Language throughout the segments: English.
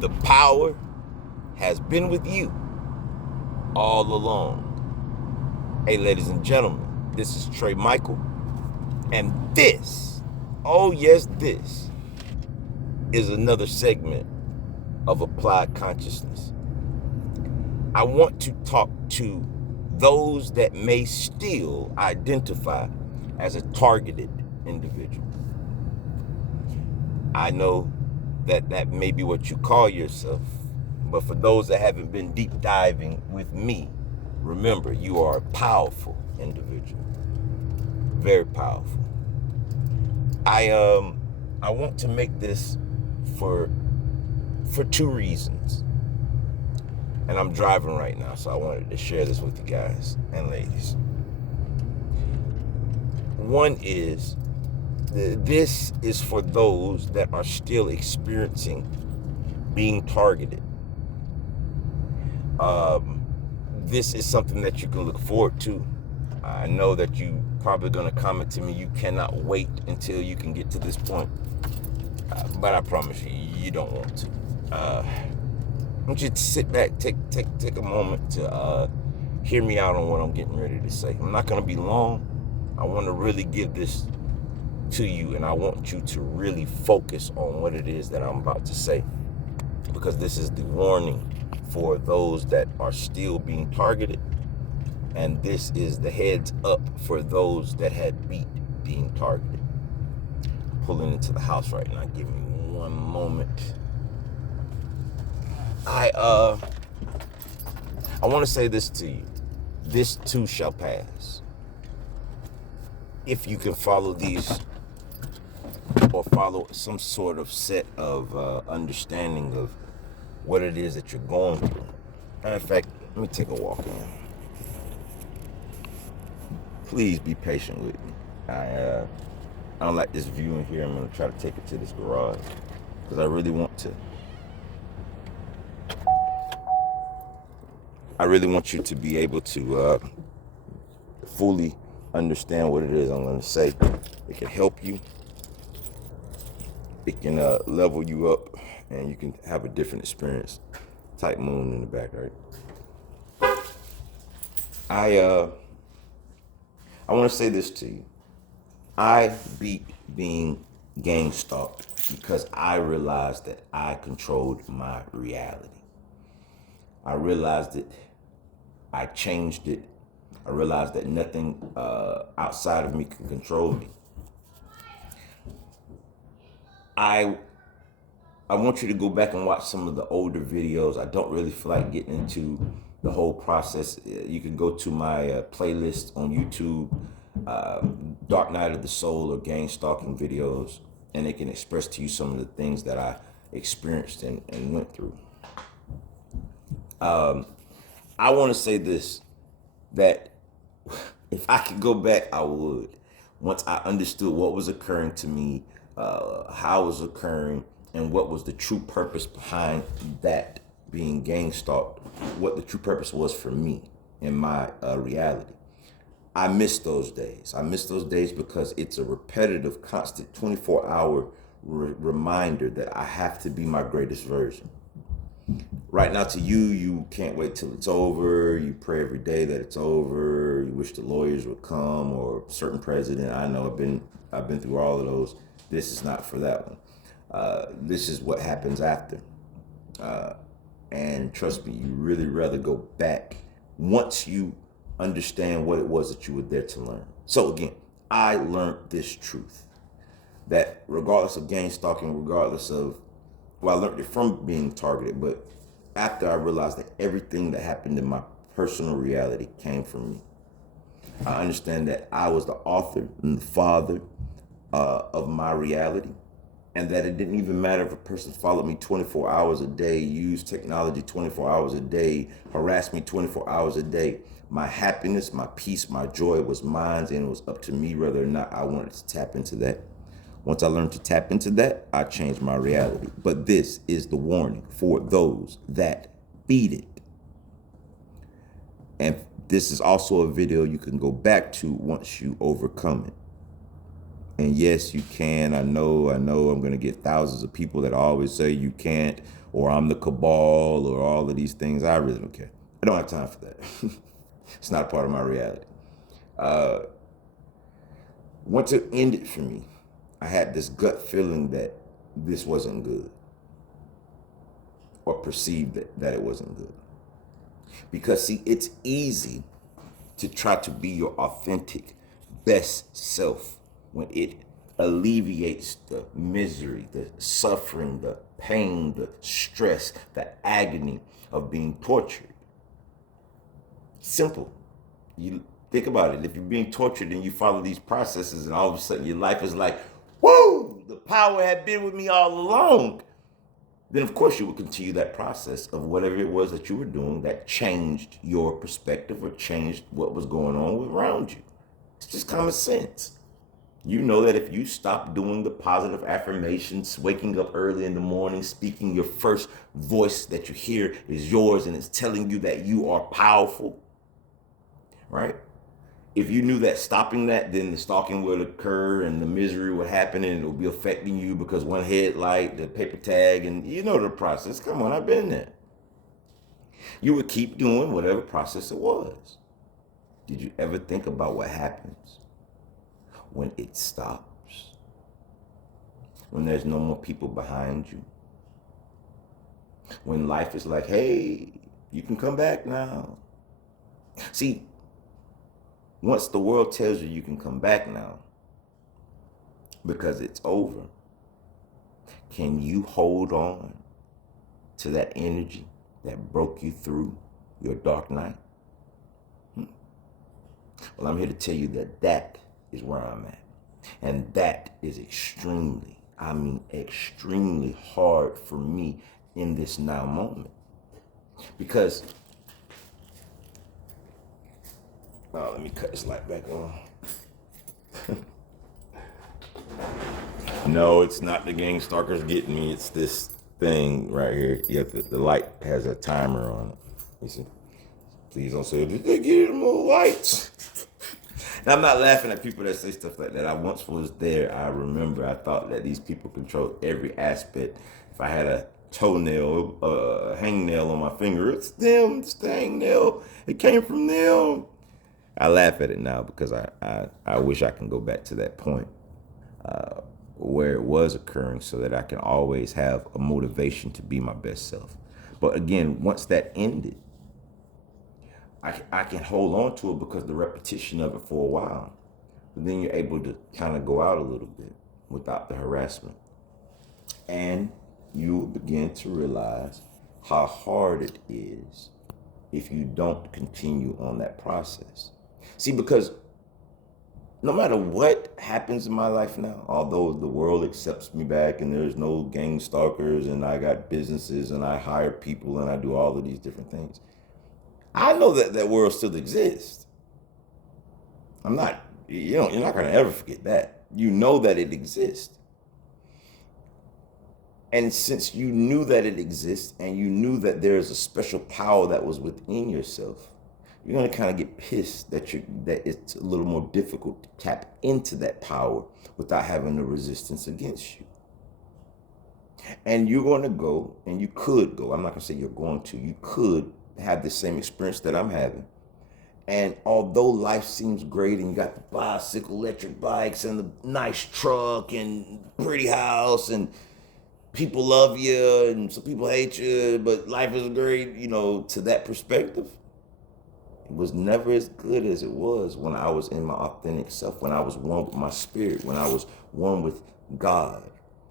The power has been with you all along. Hey, ladies and gentlemen, this is Trey Michael, and this, oh yes, this is another segment of Applied Consciousness. I want to talk to those that may still identify as a targeted individual. I know that that may be what you call yourself, but for those that haven't been deep diving with me, remember, you are a powerful individual, very powerful. I want to make this for two reasons, and I'm driving right now, so I wanted to share this with you guys and ladies. One is, this is for those that are still experiencing being targeted. This is something that you can look forward to. I know that you probably going to comment to me, you cannot wait until you can get to this point. But I promise you, you don't want to. I want you to sit back, take a moment to hear me out on what I'm getting ready to say. I'm not going to be long. I want to really give this to you, and I want you to really focus on what it is that I'm about to say, because this is the warning for those that are still being targeted, and this is the heads up for those that had beat being targeted. I'm pulling into the house right now. Give me one moment. I want to say this to you. This too shall pass. If you can follow these, or follow some sort of set of understanding of what it is that you're going through. And in fact, let me take a walk in. Please be patient with me. I don't like this view in here. I'm going to try to take it to this garage because I really want to. I really want you to be able to fully understand what it is I'm going to say. It can help you. It can level you up, and you can have a different experience. Type moon in the back, right? I want to say this to you. I beat being gang stalked because I realized that I controlled my reality. I realized it. I changed it. I realized that nothing outside of me can control me. I want you to go back and watch some of the older videos. I don't really feel like getting into the whole process. You can go to my playlist on YouTube, Dark Night of the Soul or gang stalking videos, and it can express to you some of the things that I experienced and went through. I want to say this, that if I could go back, I would. Once I understood what was occurring to me, how it was occurring, and what was the true purpose behind that being gang stalked, what the true purpose was for me in my reality. I miss those days. I miss those days because it's a repetitive, constant 24-hour reminder that I have to be my greatest version. Right now, to you, you can't wait till it's over. You pray every day that it's over. You wish the lawyers would come, or a certain president. I know I've been through all of those. This is not for that one. This is what happens after. And trust me, you really rather go back once you understand what it was that you were there to learn. So again, I learned this truth, that regardless of gang stalking, regardless of, well, I learned it from being targeted, but after I realized that everything that happened in my personal reality came from me. I understand that I was the author and the father of my reality, and that it didn't even matter if a person followed me 24 hours a day, used technology 24 hours a day, harassed me 24 hours a day. My happiness, my peace, my joy was mine, and it was up to me whether or not I wanted to tap into that. Once I learned to tap into that, I changed my reality. But this is the warning for those that beat it. And this is also a video you can go back to once you overcome it. And yes, you can. I know I'm going to get thousands of people that always say you can't, or I'm the cabal, or all of these things. I really don't care. I don't have time for that. It's not a part of my reality. Once it ended for me, I had this gut feeling that this wasn't good, or perceived that it wasn't good. Because see, it's easy to try to be your authentic best self when it alleviates the misery, the suffering, the pain, the stress, the agony of being tortured. Simple. You think about it. If you're being tortured and you follow these processes and all of a sudden your life is like, whoa, the power had been with me all along, then of course you would continue that process of whatever it was that you were doing that changed your perspective or changed what was going on around you. It's just common sense. You know that if you stop doing the positive affirmations, waking up early in the morning, speaking your first voice that you hear is yours and it's telling you that you are powerful, right? If you knew that stopping that, then the stalking would occur and the misery would happen and it would be affecting you because one headlight, the paper tag, and you know the process. Come on, I've been there. You would keep doing whatever process it was. Did you ever think about what happens when it stops? When there's no more people behind you? When life is like, hey, you can come back now. See, once the world tells you can come back now because it's over, can you hold on to that energy that broke you through your dark night? Well, I'm here to tell you that that is where I'm at. And that is extremely, I mean extremely hard for me in this now moment. Because let me cut this light back on. No, it's not the gang stalkers getting me. It's this thing right here. You have the light has a timer on it. You see? Please don't say, did they get more lights? And I'm not laughing at people that say stuff like that. I once was there. I remember I thought that these people controlled every aspect. If I had a toenail, hangnail on my finger, it's them, it's the hangnail. It came from them. I laugh at it now because I wish I can go back to that point where it was occurring so that I can always have a motivation to be my best self. But again, once that ended, I can hold on to it because the repetition of it for a while. But then you're able to kind of go out a little bit without the harassment. And you will begin to realize how hard it is if you don't continue on that process. See, because no matter what happens in my life now, although the world accepts me back and there's no gang stalkers and I got businesses and I hire people and I do all of these different things, I know that that world still exists. You're not going to ever forget that. You know that it exists. And since you knew that it exists and you knew that there's a special power that was within yourself, you're going to kind of get pissed that it's a little more difficult to tap into that power without having the resistance against you. And you're going to go, and you could go, I'm not going to say you're going to, you could have the same experience that I'm having. And although life seems great and you got the bicycle, electric bikes and the nice truck and pretty house and people love you and some people hate you, but life is great, to that perspective, it was never as good as it was when I was in my authentic self, when I was one with my spirit, when I was one with God,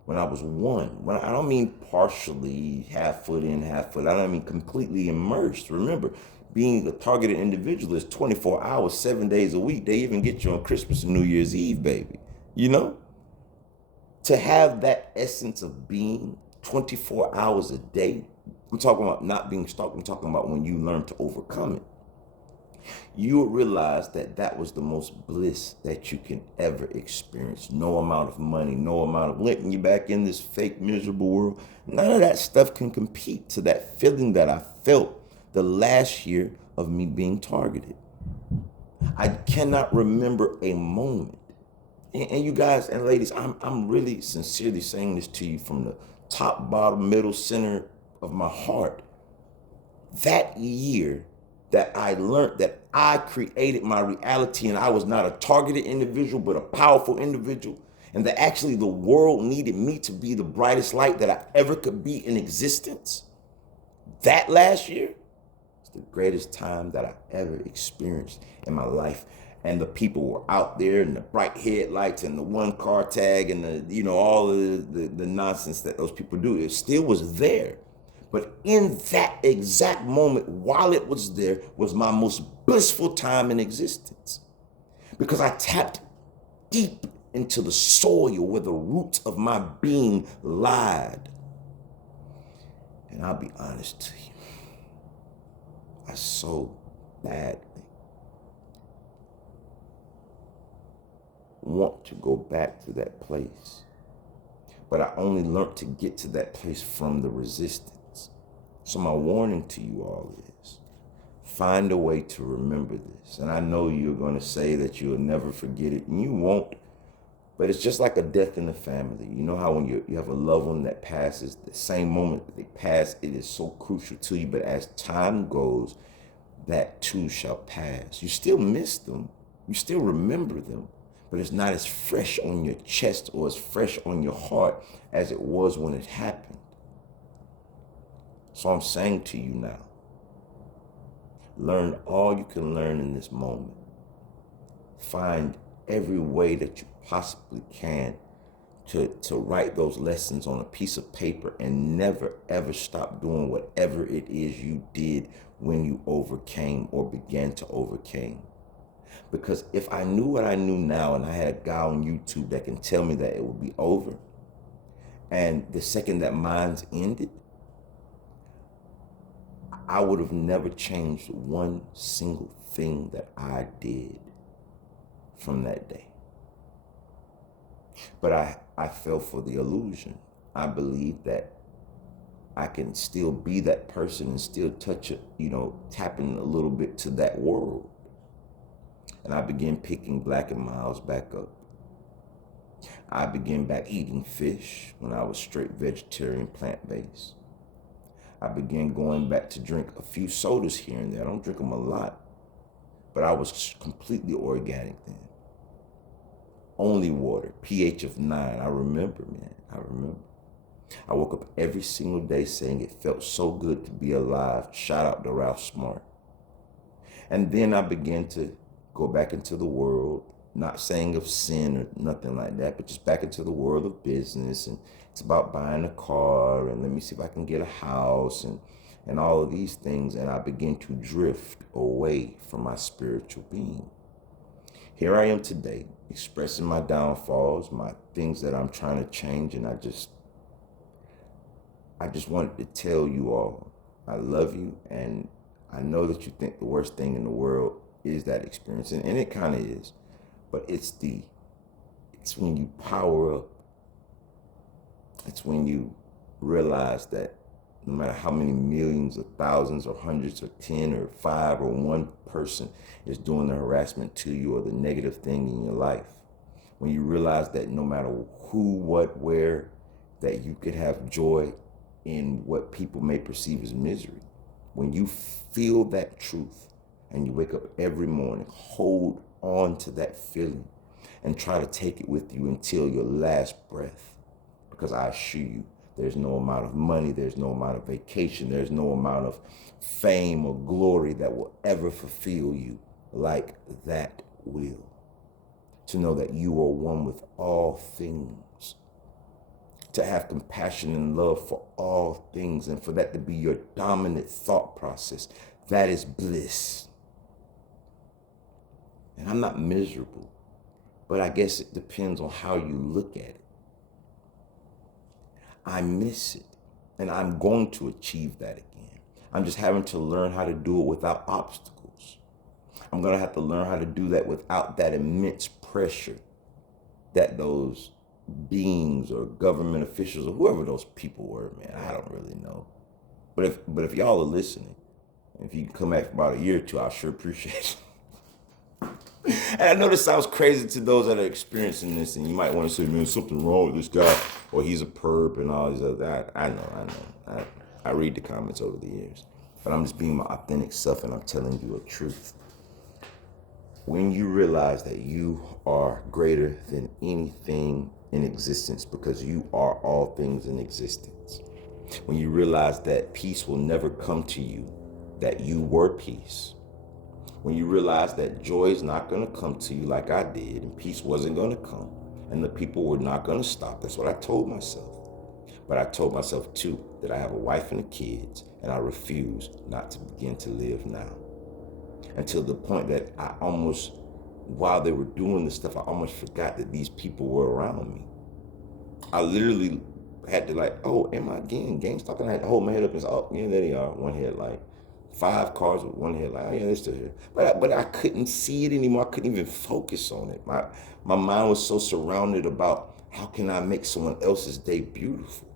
when I was one. When I don't mean partially, half foot in, half foot. I don't mean completely immersed. Remember, being a targeted individual is 24 hours, 7 days a week. They even get you on Christmas and New Year's Eve, baby. To have that essence of being 24 hours a day, I'm talking about not being stalked. I'm talking about when you learn to overcome it. You will realize that that was the most bliss that you can ever experience. No amount of money, no amount of letting you back in this fake, miserable world. None of that stuff can compete to that feeling that I felt the last year of me being targeted. I cannot remember a moment And you guys and ladies, I'm really sincerely saying this to you from the top, bottom, middle, center of my heart. That year that I learned that I created my reality and I was not a targeted individual, but a powerful individual, and that actually the world needed me to be the brightest light that I ever could be in existence. That last year was the greatest time that I ever experienced in my life. And the people were out there and the bright headlights and the one car tag and all of the nonsense that those people do. It still was there. But in that exact moment, while it was there, was my most blissful time in existence. Because I tapped deep into the soil where the roots of my being lied. And I'll be honest to you, I so badly want to go back to that place. But I only learned to get to that place from the resistance. So my warning to you all is, find a way to remember this. And I know you're going to say that you'll never forget it, and you won't. But it's just like a death in the family. You know how when you have a loved one that passes, the same moment that they pass, it is so crucial to you. But as time goes, that too shall pass. You still miss them. You still remember them. But it's not as fresh on your chest or as fresh on your heart as it was when it happened. So I'm saying to you now, learn all you can learn in this moment. Find every way that you possibly can to write those lessons on a piece of paper and never, ever stop doing whatever it is you did when you overcame or began to overcome. Because if I knew what I knew now and I had a guy on YouTube that can tell me that it would be over, and the second that mine's ended, I would have never changed one single thing that I did from that day. But I fell for the illusion. I believe that I can still be that person and still touch it, tapping a little bit to that world. And I began picking Black and Miles back up. I began back eating fish when I was straight vegetarian, plant-based. I began going back to drink a few sodas here and there. I don't drink them a lot, but I was completely organic then. Only water, pH of 9. I remember, man. I remember. I woke up every single day saying it felt so good to be alive. Shout out to Ralph Smart. And then I began to go back into the world, not saying of sin or nothing like that, but just back into the world of business. And it's about buying a car and let me see if I can get a house and all of these things. And I began to drift away from my spiritual being. Here I am today, expressing my downfalls, my things that I'm trying to change. And I just wanted to tell you all, I love you. And I know that you think the worst thing in the world is that experience, and it kind of is, but it's when you power up. It's when you realize that no matter how many millions or thousands or hundreds or 10 or 5 or 1 person is doing the harassment to you or the negative thing in your life, when you realize that no matter who, what, where, that you could have joy in what people may perceive as misery. When you feel that truth, and you wake up every morning, hold on to that feeling and try to take it with you until your last breath. Because I assure you, there's no amount of money, there's no amount of vacation, there's no amount of fame or glory that will ever fulfill you like that will. To know that you are one with all things. To have compassion and love for all things, and for that to be your dominant thought process, that is bliss. And I'm not miserable, but I guess it depends on how you look at it. I miss it, and I'm going to achieve that again. I'm just having to learn how to do it without obstacles. I'm going to have to learn how to do that without that immense pressure that those beings or government officials or whoever those people were, man, I don't really know. But if y'all are listening, if you can come back for about a year or two, I'll sure appreciate it. And I know this sounds crazy to those that are experiencing this, and you might want to say, man, something wrong with this guy, or he's a perp and all these other. I know. I read the comments over the years, but I'm just being my authentic self, and I'm telling you a truth. When you realize that you are greater than anything in existence, because you are all things in existence. When you realize that peace will never come to you, that you were peace. When you realize that joy is not going to come to you like I did, and peace wasn't going to come, and the people were not going to stop. That's what I told myself. But I told myself too that I have a wife and kids, and I refuse not to begin to live now. Until the point that I almost, while they were doing this stuff, I almost forgot that these people were around me. I literally had to oh, am I again gang stalking? I had to hold my head up and say, oh, yeah, there they are. One headlight. 5 cars with one headlight. Oh, yeah, they're still here. But I couldn't see it anymore. I couldn't even focus on it. My mind was so surrounded about how can I make someone else's day beautiful?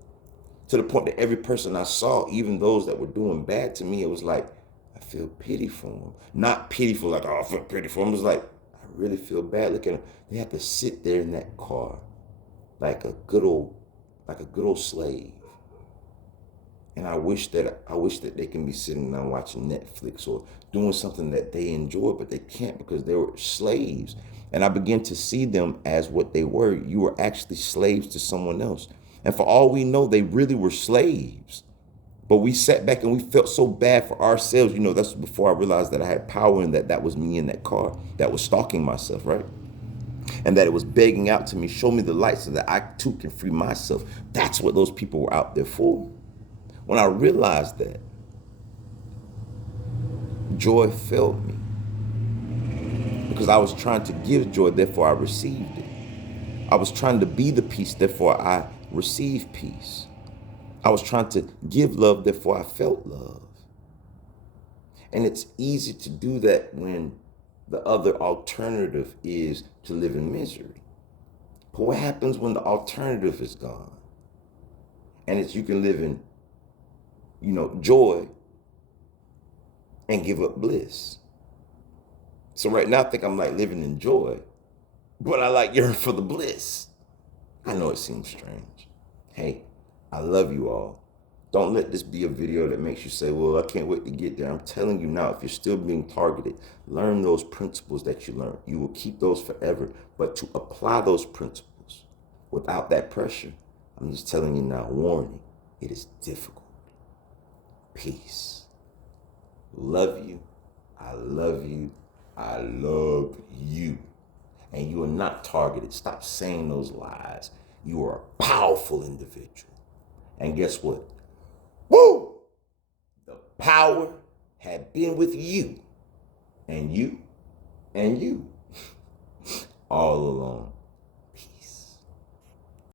To the point that every person I saw, even those that were doing bad to me, it was like, I feel pity for them. Not pity for I feel pity for them. It was like, I really feel bad. Look at them. They have to sit there in that car like a good old slave. And I wish that they can be sitting down watching Netflix or doing something that they enjoy, but they can't because they were slaves. And I began to see them as what they were. You were actually slaves to someone else. And for all we know, they really were slaves. But we sat back and we felt so bad for ourselves. That's before I realized that I had power and that was me in that car that was stalking myself, right? And that it was begging out to me, show me the light so that I too can free myself. That's what those people were out there for. When I realized that, joy failed me because I was trying to give joy, therefore I received it. I was trying to be the peace, therefore I received peace. I was trying to give love, therefore I felt love. And it's easy to do that when the other alternative is to live in misery. But what happens when the alternative is gone? And it's you can live in joy and give up bliss. So right now I think I'm living in joy, but I yearn for the bliss. I know it seems strange. Hey, I love you all. Don't let this be a video that makes you say, well, I can't wait to get there. I'm telling you now, if you're still being targeted, learn those principles that you learned. You will keep those forever. But to apply those principles without that pressure, I'm just telling you now, warning, it is difficult. Peace. Love you. I love you. I love you. And you are not targeted. Stop saying those lies. You are a powerful individual. And guess what? Woo! The power had been with you and you and you all along.